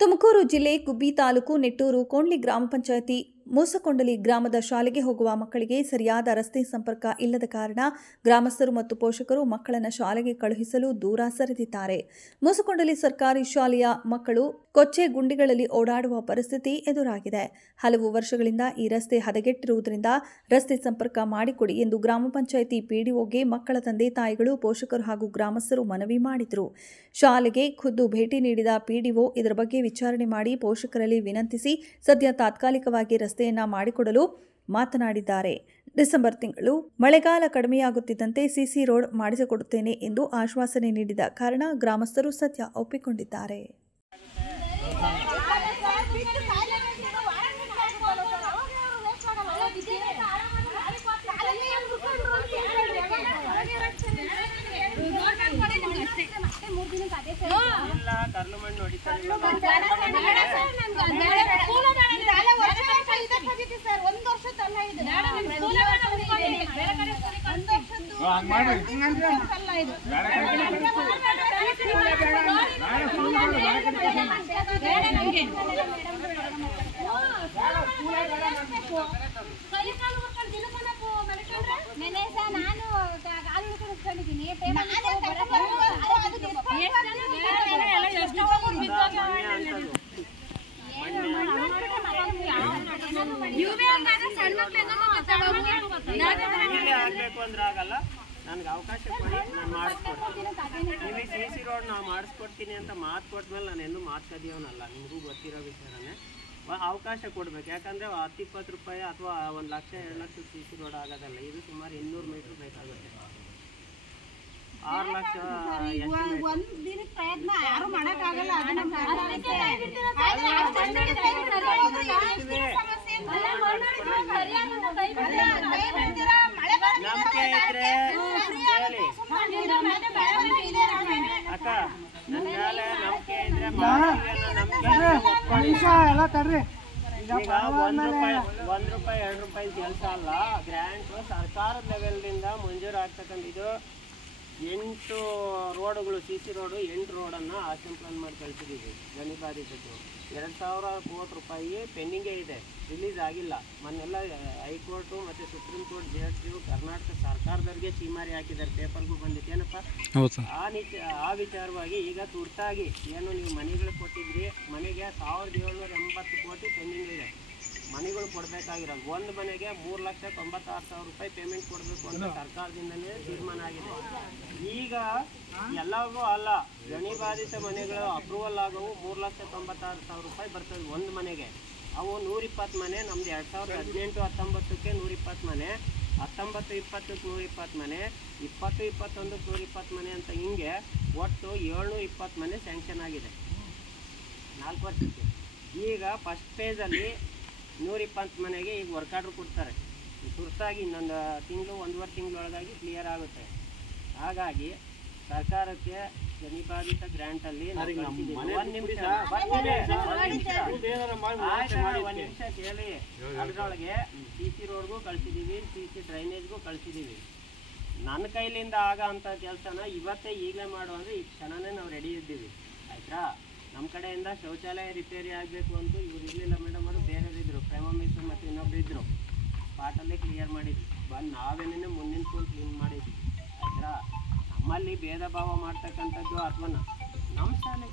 ತುಮಕೂರು ಜಿಲ್ಲೆ ಗುಬ್ಬಿ ತಾಲೂಕು ನೆಟ್ಟೂರು ಕೋಂಡ್ಲಿ ಗ್ರಾಮ ಪಂಚಾಯಿತಿ ಮೂಸಕೊಂಡಲಿ ಗ್ರಾಮದ ಶಾಲೆಗೆ ಹೋಗುವ ಮಕ್ಕಳಿಗೆ ಸರಿಯಾದ ರಸ್ತೆ ಸಂಪರ್ಕ ಇಲ್ಲದ ಕಾರಣ ಗ್ರಾಮಸ್ಥರು ಮತ್ತು ಪೋಷಕರು ಮಕ್ಕಳನ್ನು ಶಾಲೆಗೆ ಕಳುಹಿಸಲು ದೂರ ಸರಿದಿದ್ದಾರೆ. ಮೂಸಕೊಂಡಲಿ ಸರ್ಕಾರಿ ಶಾಲೆಯ ಮಕ್ಕಳು ಕೊಚ್ಚೆ ಗುಂಡಿಗಳಲ್ಲಿ ಓಡಾಡುವ ಪರಿಸ್ಥಿತಿ ಎದುರಾಗಿದೆ. ಹಲವು ವರ್ಷಗಳಿಂದ ಈ ರಸ್ತೆ ಹದಗೆಟ್ಟಿರುವುದರಿಂದ ರಸ್ತೆ ಸಂಪರ್ಕ ಮಾಡಿಕೊಡಿ ಎಂದು ಗ್ರಾಮ ಪಂಚಾಯಿತಿ ಪಿಡಿಒಗೆ ಮಕ್ಕಳ ತಂದೆ ತಾಯಿಗಳು, ಪೋಷಕರು ಹಾಗೂ ಗ್ರಾಮಸ್ಥರು ಮನವಿ ಮಾಡಿದರು. ಶಾಲೆಗೆ ಖುದ್ದು ಭೇಟಿ ನೀಡಿದ ಪಿಡಿಒ ಇದರ ಬಗ್ಗೆ ವಿಚಾರಣೆ ಮಾಡಿ ಪೋಷಕರಲ್ಲಿ ವಿನಂತಿಸಿ ಸದ್ಯ ತಾತ್ಕಾಲಿಕವಾಗಿ ರಸ್ತೆಯನ್ನ ಮಾಡಿಕೊಡಲು ಮಾತನಾಡಿದ್ದಾರೆ. ಡಿಸೆಂಬರ್ ತಿಂಗಳು ಮಳೆಗಾಲ ಕಡಿಮೆಯಾಗುತ್ತಿದ್ದಂತೆ ಸಿಸಿ ರೋಡ್ ಮಾಡಿಸಿಕೊಡುತ್ತೇನೆ ಎಂದು ಆಶ್ವಾಸನೆ ನೀಡಿದ ಕಾರಣ ಗ್ರಾಮಸ್ಥರು ಸದ್ಯ ಒಪ್ಪಿಕೊಂಡಿದ್ದಾರೆ. ನನಗೆ ಅವಕಾಶ ಕೊಡಿ, ನಾನು ಮಾಡಿಸ್ಕೊಡ್ತೀನಿ. ನೀವು ಸಿಸಿ ರೋಡ್ ನಾವು ಮಾಡಿಸ್ಕೊಡ್ತೀನಿ ಅಂತ ಮಾತು ಕೊಟ್ಮೇಲೆ ನಾನು ಎಲ್ಲೂ ಮಾತು ಕದಿಯೋನಲ್ಲ, ನಿಮಗೂ ಗೊತ್ತಿರೋ ವಿಚಾರನೇ. ಅವಕಾಶ ಕೊಡಬೇಕು. ಯಾಕಂದರೆ 10-20 ರೂಪಾಯಿ ಅಥವಾ 1 ಲಕ್ಷ 2 ಲಕ್ಷ ಸಿಸಿ ರೋಡ್ ಆಗೋದಲ್ಲ. ಇದು ಸುಮಾರು 200 ಮೀಟ್ರ್ ಬೇಕಾಗುತ್ತೆ. 6 ಲಕ್ಷ ನಂಬಿಕೆ ಇದ್ರೆ ಹೇಳಿ ಅಕ್ಕ, ನನ್ನ ಮೇಲೆ ನಂಬಿಕೆ ಇದ್ರೆ ಈಗ 1 ರೂಪಾಯಿ 2 ರೂಪಾಯಿ ಕೆಲಸ ಅಲ್ಲ. ಗ್ರ್ಯಾಂಟ್ ಸರ್ಕಾರದ ಲೆವೆಲ್ನಿಂದ ಮಂಜೂರು ಆಗ್ತಕ್ಕಂಥ ಇದು 8 ರೋಡ್ಗಳು, ಸಿಸಿ ರೋಡು 8 ರೋಡನ್ನು ಆಕ್ಷನ್ ಪ್ಲಾನ್ ಮಾಡಿ ಕಳಿಸಿದ್ದೀವಿ. ಗಣಿಬಾಧಿತದ್ದು 2000 ಕೋಟಿ ರೂಪಾಯಿ ಪೆಂಡಿಂಗೇ ಇದೆ, ರಿಲೀಸ್ ಆಗಿಲ್ಲ. ಮೊನ್ನೆಲ್ಲ ಹೈಕೋರ್ಟು ಮತ್ತು ಸುಪ್ರೀಂ ಕೋರ್ಟ್ ಜಡ್ಜು ಕರ್ನಾಟಕ ಸರ್ಕಾರದವ್ರಿಗೆ ಚೀಮಾರಿ ಹಾಕಿದ್ದಾರೆ, ಪೇಪರ್ಗೂ ಬಂದಿತ್ತು. ಏನಪ್ಪ ಆ ವಿಚಾರವಾಗಿ ಈಗ ತುರ್ತಾಗಿ ಏನು ನೀವು ಮನೆಗಳು ಕೊಟ್ಟಿದ್ರಿ, ಮನೆಗೆ 1780 ಕೋಟಿ ಪೆಂಡಿಂಗ್ ಇದೆ. ಮನೆಗಳು ಕೊಡಬೇಕಾಗಿರೋದು ಒಂದು ಮನೆಗೆ 3,96,000 ರೂಪಾಯಿ ಪೇಮೆಂಟ್ ಕೊಡಬೇಕು ಅಂತ ಸರ್ಕಾರದಿಂದಲೇ ತೀರ್ಮಾನ ಆಗಿದೆ. ಈಗ ಎಲ್ಲವೂ ಅಲ್ಲ, ಗಣಿಬಾಧಿತ ಮನೆಗಳು ಅಪ್ರೂವಲ್ ಆಗೋವು 3,96,000 ರೂಪಾಯಿ ಬರ್ತದೆ ಒಂದು ಮನೆಗೆ. ಅವು 120 ಮನೆ, ನಮ್ದು 2018-19ಕ್ಕೆ 120 ಮನೆ, 19-20ಕ್ಕೆ 120 ಮನೆ, 20-21ಕ್ಕೆ 120 ಮನೆ ಅಂತ ಹಿಂಗೆ ಒಟ್ಟು 720 ಮನೆ ಸ್ಯಾಂಕ್ಷನ್ ಆಗಿದೆ 4 ವರ್ಷಕ್ಕೆ. ಈಗ ಫಸ್ಟ್ ಫೇಸಲ್ಲಿ 120 ಮನೆಗೆ ಈಗ ವರ್ಕ್ ಆರ್ಡ್ರ್ ಕೊಡ್ತಾರೆ. ತುರ್ತಾಗಿ ಇನ್ನೊಂದು ತಿಂಗಳು 1.5 ತಿಂಗಳೊಳಗಾಗಿ ಕ್ಲಿಯರ್ ಆಗುತ್ತೆ. ಹಾಗಾಗಿ ಸರ್ಕಾರಕ್ಕೆ ಗಣಿಬಾಧಿತ ಗ್ರ್ಯಾಂಟಲ್ಲಿ ಒಂದು ನಿಮಿಷ ಕೇಳಿ. ಅದರೊಳಗೆ ಸಿಸಿ ರೋಡ್ಗೂ ಕಳಿಸಿದ್ದೀವಿ, ಸಿಸಿ ಡ್ರೈನೇಜ್ಗೂ ಕಳಿಸಿದ್ದೀವಿ. ನನ್ನ ಕೈಲಿಂದ ಆಗ ಅಂಥ ಕೆಲಸನ ಇವತ್ತೇ ಈಗಲೇ ಮಾಡುವಂದರೆ ಈ ಕ್ಷಣನೇ ನಾವು ರೆಡಿ ಇದ್ದೀವಿ, ಆಯ್ತಾ. ನಮ್ಮ ಕಡೆಯಿಂದ ಶೌಚಾಲಯ ರಿಪೇರಿ ಆಗಬೇಕು ಅಂತ ಇವ್ರು ಇರಲಿಲ್ಲ ಮೇಡಮ್, ಅವರು ಬೇರೆಯವರಿದ್ದರು, ಪ್ರೇಮ ಮಿಸ್ ಮತ್ತು ಇನ್ನೊಬ್ರು ಇದ್ದರು. ಸ್ಪಾಟಲ್ಲೇ ಕ್ಲಿಯರ್ ಮಾಡಿದ್ವಿ, ಬಂದು ನಾವೇನೇ ಮುಂದಿನ ಕೂಲ್ ಕ್ಲೀನ್ ಮಾಡಿದ್ವಿ, ಆಯ್ತಾ. ನಮ್ಮಲ್ಲಿ ಭೇದ ಭಾವ ಮಾಡ್ತಕ್ಕಂಥದ್ದು ಅಥವಾ ನಮ್ಮ ಶಾಲೆ